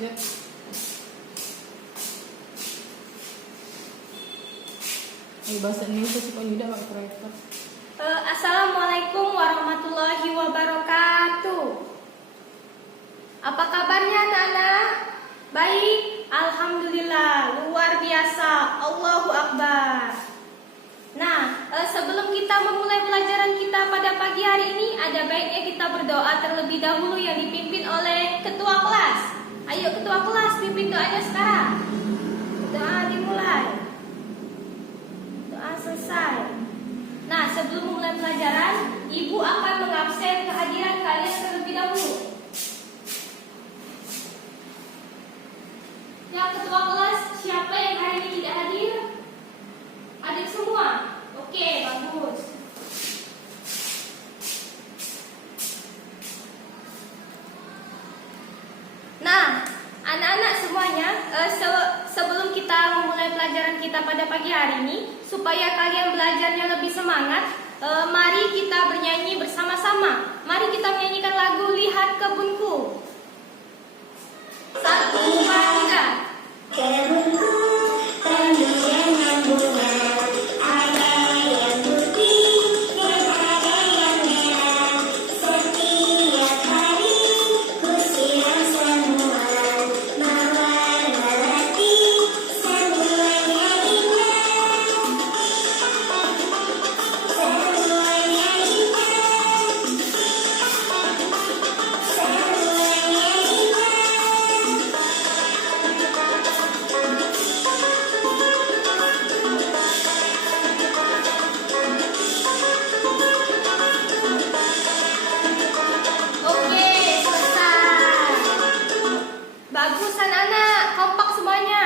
Ya. Bahasa Indonesia sih kalau tidak pakai proyektor. Assalamualaikum warahmatullahi wabarakatuh. Apa kabarnya anak-anak? Baik, alhamdulillah, luar biasa, Allahu Akbar. Nah, sebelum kita memulai pelajaran kita pada pagi hari ini, ada baiknya kita berdoa terlebih dahulu yang dipimpin oleh ketua kelas. Ayo ketua kelas, pimpin doanya sekarang. Doa dimulai. Doa selesai. Nah, sebelum memulai pelajaran, Ibu akan mengabsen kehadiran kalian terlebih dahulu. Ya, ketua kelas, siapa yang hari ini tidak hadir? Hadir semua? Oke, bagus. Nah, anak-anak semuanya, sebelum kita memulai pelajaran kita pada pagi hari ini, supaya kalian belajarnya lebih semangat, mari kita bernyanyi bersama-sama. Mari kita menyanyikan lagu Lihat Kebunku. 1, 2, 3. Kebunku penuh dengan bunga, ada yang putih dan ada yang merah. Setiap hari ku siram semua, mewarnai semuanya indah. Semuanya indah. Semuanya indah. Oke, selesai. Bagus anak-anak, kompak semuanya.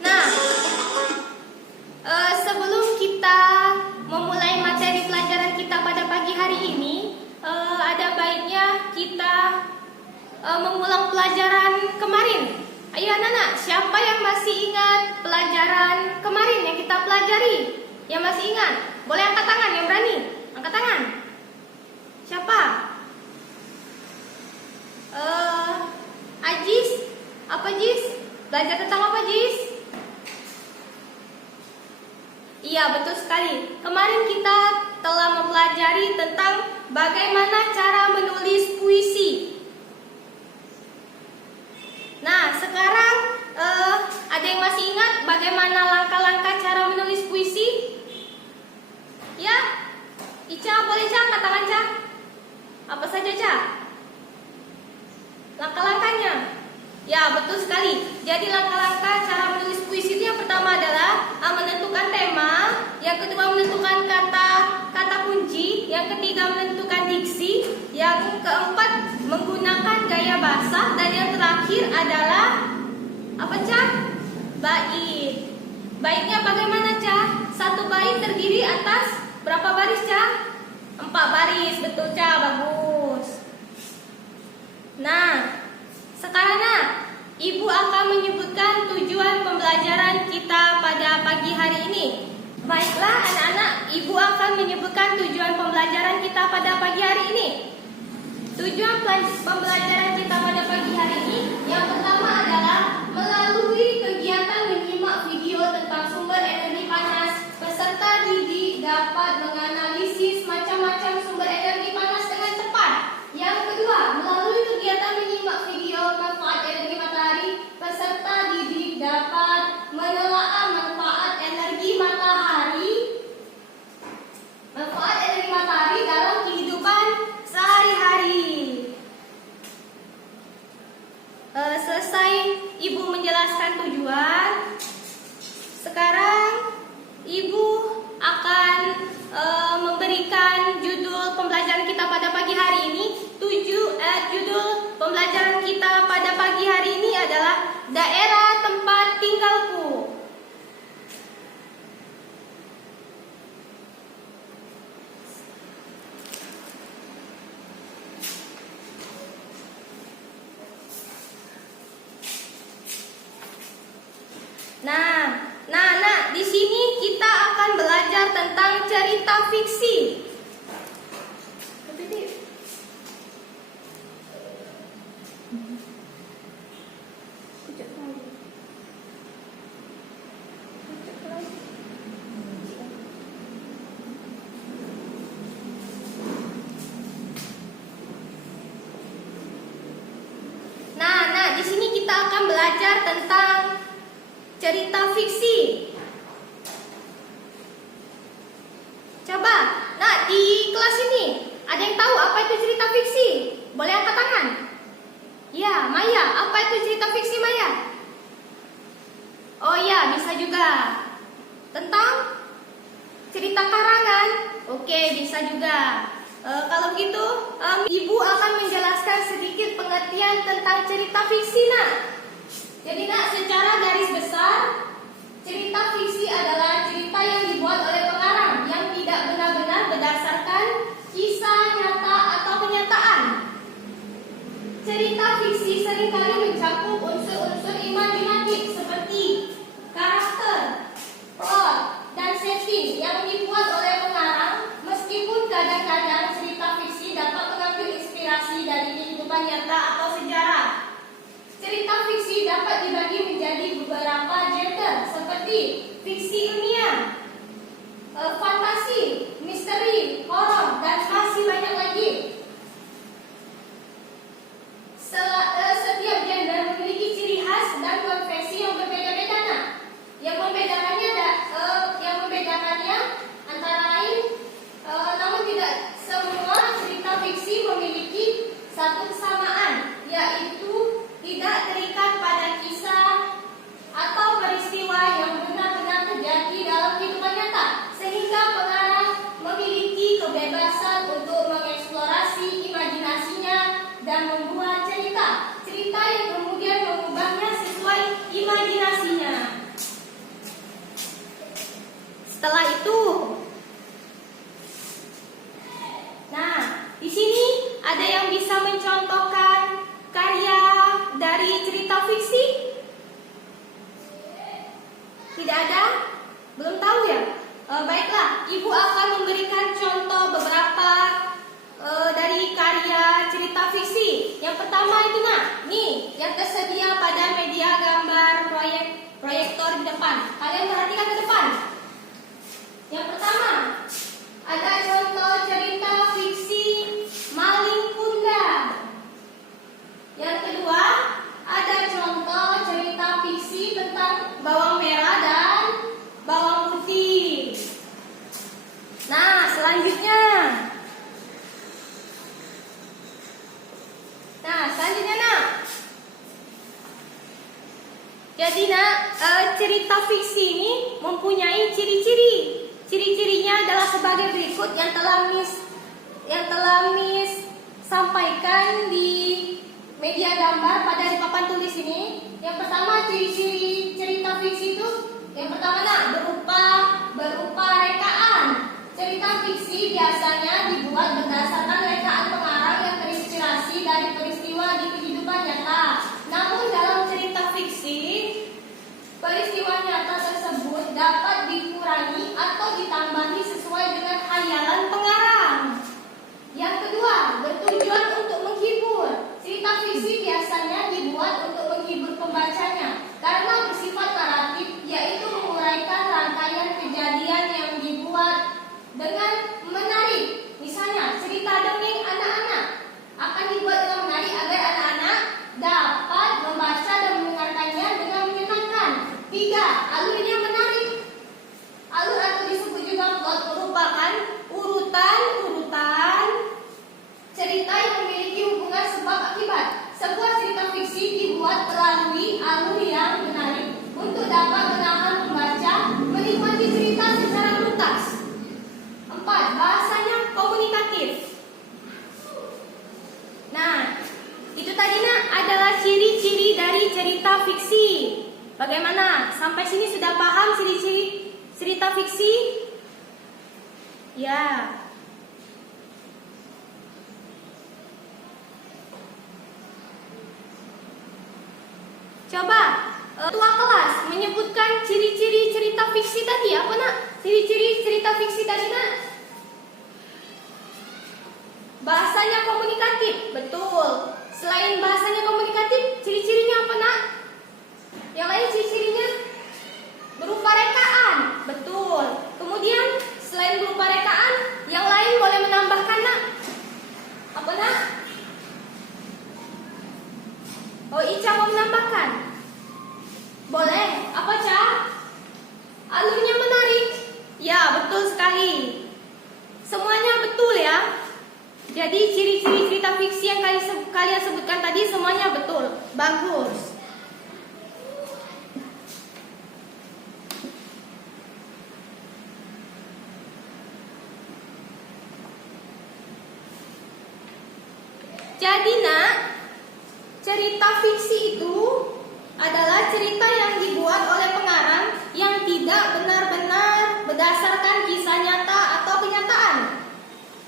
Nah, sebelum kita memulai materi pelajaran kita pada pagi hari ini, ada baiknya kita mengulang pelajaran kemarin. Ayo anak-anak, siapa yang masih ingat pelajaran kemarin yang kita pelajari? Yang masih ingat? Boleh angkat tangan yang berani. Angkat tangan. Siapa? Ajis? Apa Jis? Belajar tentang apa Jis? Iya, betul sekali. Kemarin kita telah mempelajari tentang bagaimana cara menulis puisi. Nah, sekarang ada yang masih ingat bagaimana langkah-langkah cara menulis puisi? Ya? Ica, boleh Ca? Angkat tangan Ca. Apa saja Ca? Langkah-langkahnya? Ya, betul sekali. Jadi langkah-langkah cara menulis puisi itu yang pertama adalah menentukan tema, yang kedua menentukan kata kunci, yang ketiga menentukan diksi, yang keempat menggunakan gaya bahasa, dan yang terakhir adalah apa Ca? Bait. Baitnya bagaimana Ca? Satu bait terdiri atas berapa baris Ca? 4 baris, betul Ca, bagus. Nah, sekarang Ibu akan menyebutkan tujuan pembelajaran kita pada pagi hari ini. Baiklah anak-anak, Ibu akan menyebutkan tujuan pembelajaran kita pada pagi hari ini. Tujuan pembelajaran kita pada pagi hari ini yang pertama adalah melalui kegiatan menyimak video tentang sumber energi panas, peserta didik dapat menganalisis macam-macam sumber energi panas dengan cepat. Yang kedua, melalui kegiatan menyimak video manfaat energi matahari, peserta didik dapat menelaah manfaat energi matahari dalam kehidupan sehari-hari. Selesai Ibu menjelaskan tujuan. Sekarang Ibu akan memberikan judul pembelajaran kita pada pagi hari ini. Judul pembelajaran kita pada pagi hari ini adalah daerah tempat tinggalku. Nah, di sini kita akan belajar tentang cerita fiksi. akan belajar tentang cerita fiksi. Coba, nah di kelas ini ada yang tahu apa itu cerita fiksi? Boleh angkat tangan? Ya, Maya, apa itu cerita fiksi Maya? Oh ya, bisa juga. Tentang cerita karangan? Oke, bisa juga. Kalau gitu, Ibu akan menjelaskan sedikit pengertian tentang cerita fiksi, Nak. Jadi, Nak, secara garis besar, cerita fiksi adalah cerita yang dibuat oleh pengarang yang tidak benar-benar berdasarkan kisah nyata atau kenyataan. Cerita fiksi seringkali mencakup unsur-unsur imajinatif seperti karakter, plot, dan setting yang dibuat oleh pengarang, meskipun kadang-kadang cerita fiksi dapat mengambil inspirasi dari kehidupan nyata atau sejarah. Cerita fiksi dapat dibagi menjadi beberapa genre seperti fiksi ilmiah, fantasi, misteri, horor, dan masih banyak lagi. Setiap genre memiliki ciri khas dan konvensi yang berbeda-beda. Nah, yang membedakannya antara lain, namun tidak semua cerita fiksi memiliki satu kesamaan, yaitu tidak terikat pada kisah atau peristiwa yang benar-benar terjadi dalam kehidupan nyata, sehingga pengarang memiliki kebebasan untuk mengeksplorasi imajinasinya dan membuat cerita yang kemudian mengubahnya sesuai imajinasinya. Setelah itu, nah, di sini ada yang bisa mencontohkan karya dari cerita fiksi? Tidak ada? Belum tahu ya? Baiklah, Ibu akan memberikan contoh beberapa dari karya cerita fiksi. Yang pertama itu, Nak, nih yang tersedia pada media gambar proyektor di depan. Kalian perhatikan ke depan. Yang pertama, ada contoh cerita fiksi Maling Kundang. Yang kedua, ada contoh cerita fiksi tentang bawang merah dan bawang putih. Nah, selanjutnya, Nak. Jadi, Nak, cerita fiksi ini mempunyai ciri-ciri. Ciri-cirinya adalah sebagai berikut yang telah Miss sampaikan di media gambar pada di papan tulis ini. Yang pertama, ciri-ciri cerita fiksi itu, yang pertama, Nak, berupa rekaan. Cerita fiksi biasanya dibuat berdasarkan rekaan pengarang yang terinspirasi dari peristiwa di kehidupan nyata. Namun dalam cerita fiksi, peristiwa nyata tersebut dapat dikurangi atau ditambahi sesuai dengan khayalan pengarang. Yang kedua, bertujuan untuk menghibur. Cerita fiksi biasanya dibuat untuk menghibur pembacanya karena bersifat naratif, yaitu menguraikan rangkaian kejadian yang dibuat dengan menarik. Misalnya, cerita dongeng anak-anak akan dibuat dengan menarik agar anak-anak dapat membaca dan mendengarkannya dengan menyenangkan. 3. Alurnya menarik. Alur atau disebut juga plot merupakan urutan cerita yang memiliki hubungan sebab akibat. Sebuah cerita fiksi dibuat melalui alur yang menarik untuk dapat menahan pembaca menikmati cerita secara tuntas. 4. Bahasanya komunikatif. Nah, itu tadi, Nak, adalah ciri-ciri dari cerita fiksi. Bagaimana? Sampai sini sudah paham ciri-ciri cerita fiksi? Ya. Coba tua kelas menyebutkan ciri-ciri cerita fiksi tadi. Apa, Nak? Ciri-ciri cerita fiksi tadi, Nak? Bahasanya komunikatif. Betul. Selain bahasanya komunikatif, ciri-cirinya apa, Nak? Yang lain ciri-cirinya berupa rekaan. Betul. Kemudian selain berupa rekaan, yang lain boleh menambahkan, Nak? Apa, Nak? Oh, Ica mau menambahkan? Jadi ciri-ciri cerita fiksi yang kalian sebutkan tadi semuanya betul. Bagus. Jadi nak, cerita fiksi itu adalah cerita yang dibuat oleh pengarang yang tidak benar-benar berdasarkan kisah nyata atau kenyataan.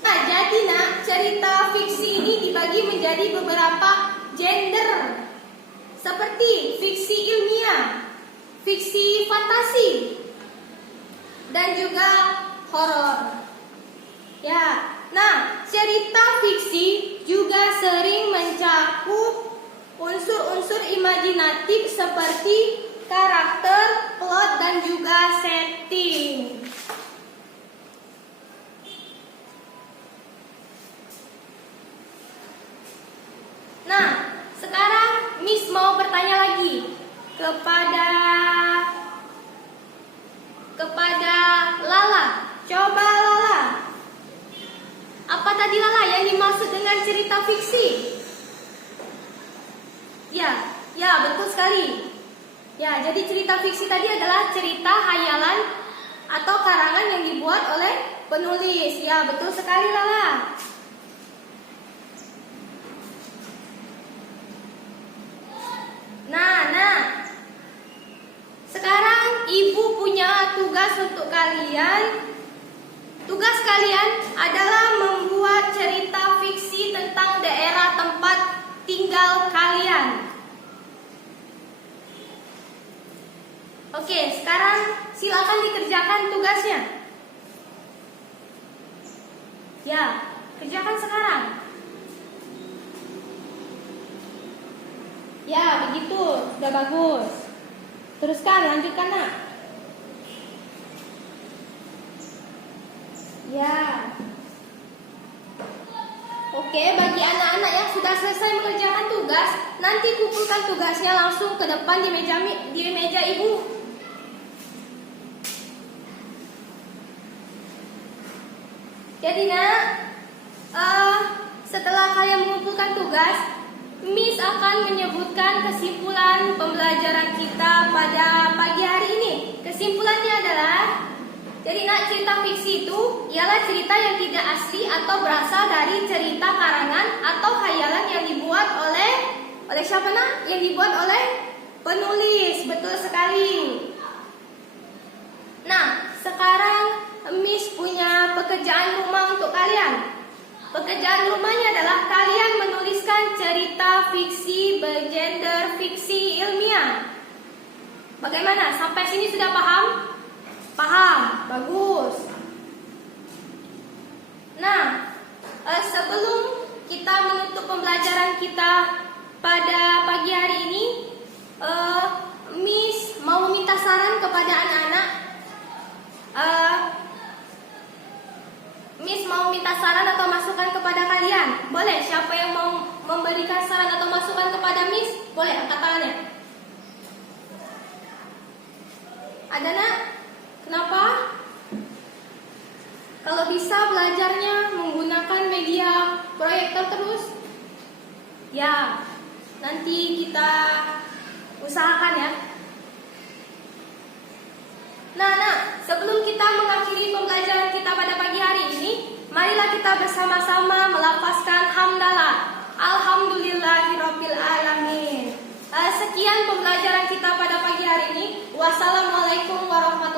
Nah, jadi nak, cerita fiksi ini dibagi menjadi beberapa gender, seperti fiksi ilmiah, fiksi fantasi, dan juga horor. Ya, nah, cerita fiksi juga sering mencakup unsur-unsur imajinatif seperti karakter, plot, dan juga setting. Nah, sekarang Miss mau bertanya lagi kepada Lala. Coba Lala, apa tadi Lala yang dimaksud dengan cerita fiksi? Ya, betul sekali. Ya, jadi cerita fiksi tadi adalah cerita hayalan atau karangan yang dibuat oleh penulis. Ya, betul sekali Lala. Nah, sekarang Ibu punya tugas untuk kalian. Tugas kalian adalah membuat cerita fiksi tentang daerah tempat tinggal kalian. Oke, sekarang silakan dikerjakan tugasnya. Ya, kerjakan sekarang. Ya, begitu. Sudah bagus. Teruskan, lanjutkan nak. Ya. Oke, bagi anak-anak yang sudah selesai mengerjakan tugas, nanti kumpulkan tugasnya langsung ke depan di meja Ibu. Jadi nak, setelah kalian mengumpulkan tugas, Miss akan menyebutkan kesimpulan pembelajaran kita pada pagi hari ini. Kesimpulannya adalah, jadi nak, cerita fiksi itu ialah cerita yang tidak asli atau berasal dari cerita karangan atau khayalan yang dibuat oleh siapa nak? Yang dibuat oleh penulis. Betul sekali. Nah, sekarang Miss punya pekerjaan rumah untuk kalian. Pekerjaan rumahnya adalah kalian menuliskan cerita fiksi bergender fiksi ilmiah. Bagaimana? Sampai sini sudah paham? Paham? Bagus. Nah, sebelum kita menutup pembelajaran kita pada pagi hari ini, Miss mau meminta saran kepada anak-anak. Miss mau minta saran atau masukan kepada kalian. Boleh, siapa yang mau memberikan saran atau masukan kepada Miss? Boleh, angkat tangannya. Ada nak? Kenapa? Kalau bisa belajarnya menggunakan media proyektor terus. Ya, nanti kita usahakan ya. Nah, sebelum kita mengakhiri pembelajaran kita pada pagi hari ini, marilah kita bersama-sama melafazkan hamdalah. Alhamdulillahirabbil alamin. Sekian pembelajaran kita pada pagi hari ini. Wassalamualaikum warahmatullahi wabarakatuh.